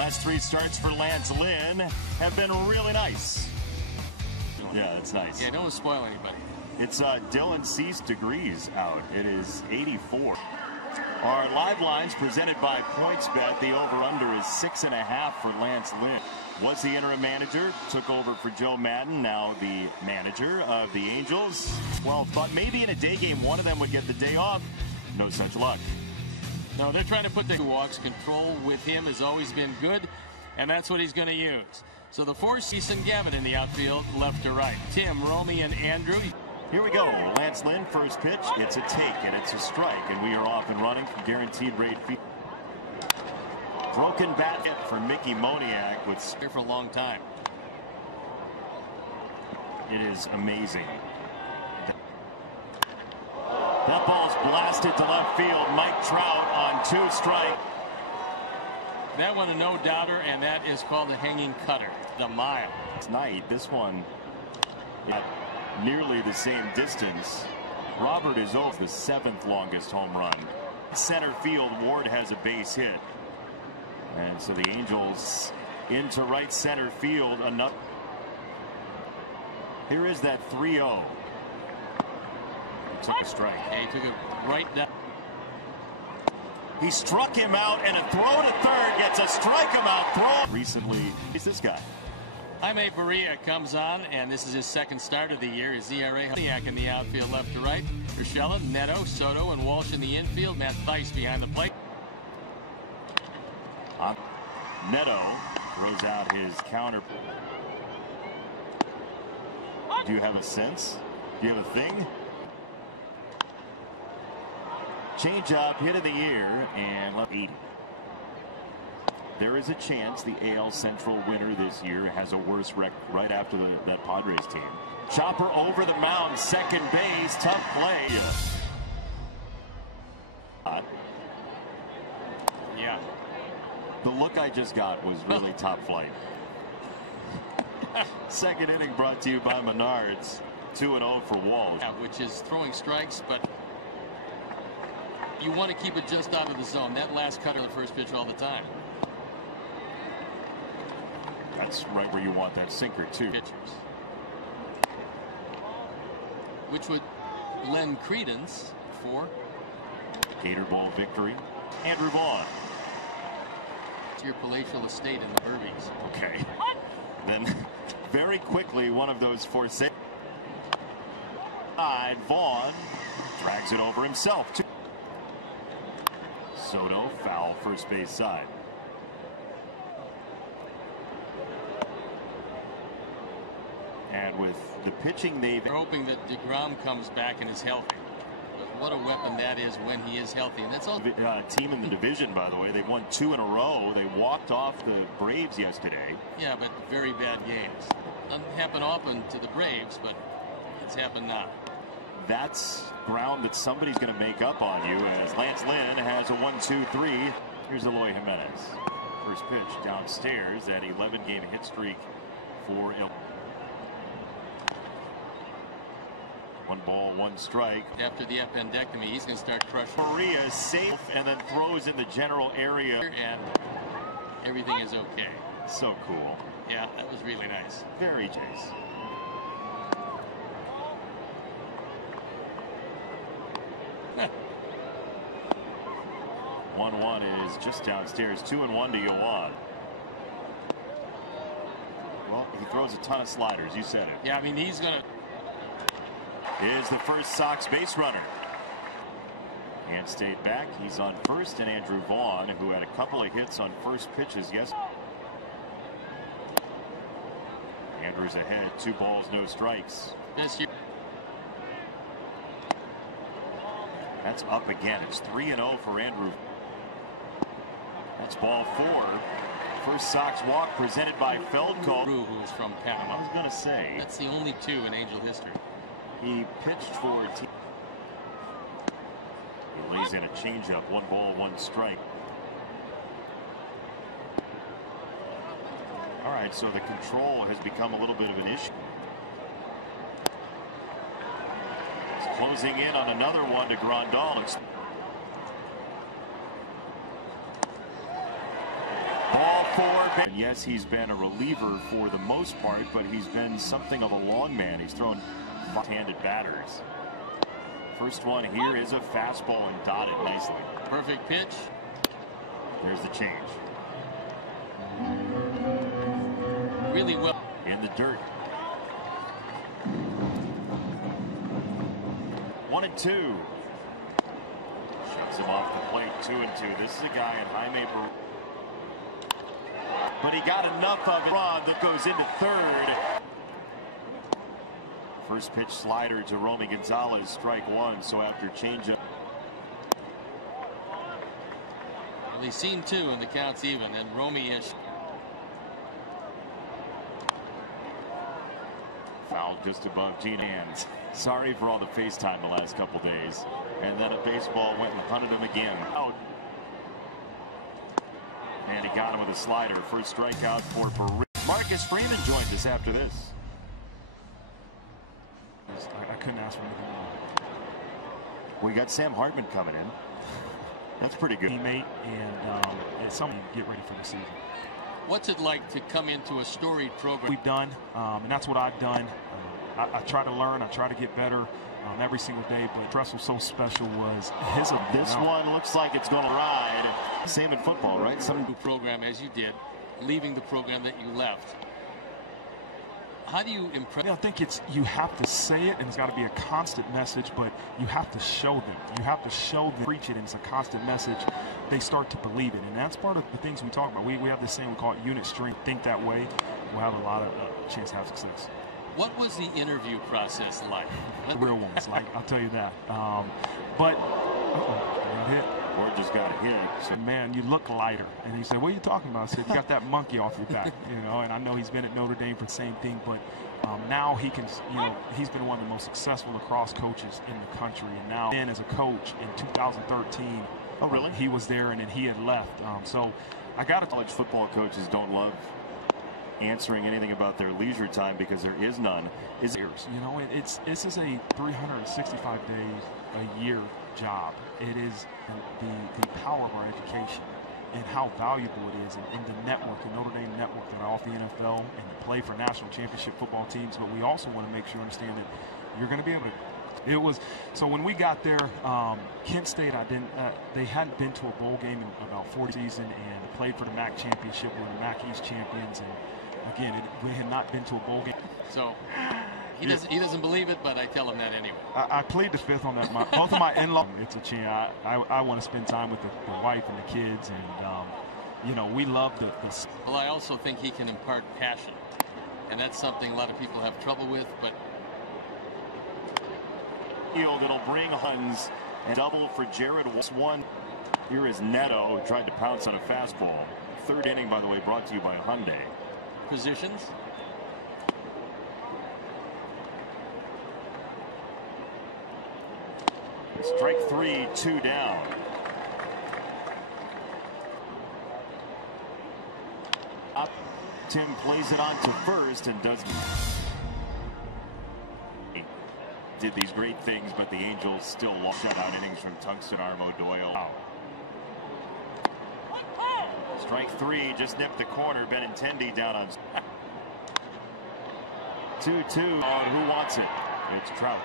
Last 3 starts for Lance Lynn have been really nice. Yeah, that's nice. Yeah, don't spoil anybody. It's Dylan Cease degrees out. It is 84. Our live lines presented by PointsBet. The over-under is 6.5 for Lance Lynn. Was the interim manager, took over for Joe Madden, now the manager of the Angels. Well, thought maybe in a day game one of them would get the day off. No such luck. No, they're trying to put the walks. Control with him has always been good, and that's what he's going to use. So the 4 Cease Gavin in the outfield, left to right. Tim, Romy, and Andrew. Here we go. Lance Lynn, first pitch. It's a take, and it's a strike, and we are off and running from guaranteed rate. Broken bat hit for Mickey Moniak with Here for a long time. It is amazing. That ball's blasted to left field. Mike Trout on 2 strike. That one a no-doubter, and that is called a hanging cutter. The mile. Tonight, this one at nearly the same distance. Robert is over the 7th longest home run. Center field, Ward has a base hit. And so the Angels into right center field. Enough. Here is that 3-0. He took a strike. Yeah, he took it right down. He struck him out, and a throw to third gets a strike him out throw. Recently, he's this guy. Jaime Barria comes on, and this is his 2nd start of the year. His ERA, Moniak in the outfield, left to right. Urshela, Neto, Soto, and Walsh in the infield. Matt Thaiss behind the plate. Neto throws out his counter. Do you have a sense? Do you have a thing? Change up, hit of the year, and left 80. There is a chance the AL Central winner this year has a worse record right after that Padres team. Chopper over the mound, second base, tough play. Yeah. The look I just got was really top flight. Second inning brought to you by Menards. 2-0 for Walsh. Yeah, which is throwing strikes, but you want to keep it just out of the zone. That last cutter, the first pitch all the time. That's right where you want that sinker, too. Pitchers. Which would lend credence for Gator Bowl victory. Andrew Vaughn. It's your palatial estate in the Burbies. Okay. Then very quickly, one of those four saves. Vaughn drags it over himself. Soto foul first base side. And with the pitching they're hoping that DeGrom comes back and is healthy. But what a weapon that is when he is healthy. And that's all. Team in the division, by the way. They won 2 in a row. They walked off the Braves yesterday. Yeah, but very bad games. Doesn't happen often to the Braves, but it's happened now. That's ground that somebody's going to make up on you, as Lance Lynn has a 1-2-3. Here's Eloy Jimenez. First pitch downstairs. That 11-game hit streak for El. 1 ball, 1 strike. After the appendectomy, he's going to start crushing. Maria is safe and then throws in the general area. And everything is okay. So cool. Yeah, that was really nice. Very Jace. One is just downstairs. 2-1 to Yoan. Well, he throws a ton of sliders. You said it. Yeah, I mean, he's going to. Is the first Sox base runner. And stayed back. He's on first, and Andrew Vaughn, who had a couple of hits on first pitches yesterday. Andrew's ahead. 2 balls, no strikes. This year. That's up again. It's 3-0 for Andrew. That's ball 4. First Sox walk presented by Feldko. Who's from Panama. I was going to say. That's the only 2 in Angel history. He pitched for team. He lays in a changeup. 1 ball, 1 strike. All right, so the control has become a little bit of an issue. He's closing in on another one to Grandal. Ball And yes, he's been a reliever for the most part, but he's been something of a long man. He's thrown left-handed batters. First one here is a fastball and dotted nicely. Perfect pitch. There's the change. Really well. In the dirt. 1-2. Shoves him off the plate. 2-2. This is a guy in Jaime Barroso. But he got enough of it. Rod that goes into third. First pitch slider to Romy Gonzalez, strike one. So after changeup. Well, he's seen two and the count's even, and Romy is foul just above Gene hands. Sorry for all the FaceTime the last couple days. And then a baseball went and hunted him again. Out. And he got him with a slider. First strikeout for Barroso. Marcus Freeman joins us after this. I couldn't ask for anything more. We got Sam Hartman coming in. That's pretty good. Teammate, and it's something to get ready for the season. What's it like to come into a storied program? We've done, and that's what I've done. I try to learn. I try to get better every single day. But Tress was so special was his. This one looks like it's going to ride. Same in football, right? Some program as you did, leaving the program that you left. How do you impress? I think you have to say it, and it's got to be a constant message, but you have to show them. You have to show them, preach it, and it's a constant message. They start to believe it, and that's part of the things we talk about. We have this saying, we call it unit strength. Think that way, we'll have a lot of chance to have success. What was the interview process like? The real ones, like, I'll tell you that. But hit. Ward just got hit. So, man, you look lighter. And he said, what are you talking about? I said, you got that monkey off your back, you know. And I know he's been at Notre Dame for the same thing, but now he can, you know, he's been one of the most successful lacrosse coaches in the country. And now, then as a coach in 2013, oh really? He was there, and then he had left. So I got to. College football coaches don't love answering anything about their leisure time because there is none. You know, this is a 365 days a year job. It is the power of our education and how valuable it is, and the network, the Notre Dame network that are off the NFL and to play for national championship football teams. But we also want to make sure you understand that you're going to be able to. It was so when we got there, Kent State. They hadn't been to a bowl game in about 40 seasons and played for the MAC championship. We're the MAC East champions, and again, we had not been to a bowl game. So he doesn't believe it, but I tell him that anyway. I plead the fifth on that. Both of my in-laws. It's a chance. I want to spend time with the wife and the kids, and you know, we love the. Well, I also think he can impart passion, and that's something a lot of people have trouble with. But it'll bring Huns and double for Jared. One. Here is Neto, who tried to pounce on a fastball. Third inning, by the way, brought to you by Hyundai. Positions. Strike three, 2 down. Up. Tim plays it on to first and does. Did these great things, but the Angels still lost shutout innings from Tungsten Armo Doyle. Wow. Strike three, just nipped the corner. Benintendi down on 2-2. Who wants it? It's Trout.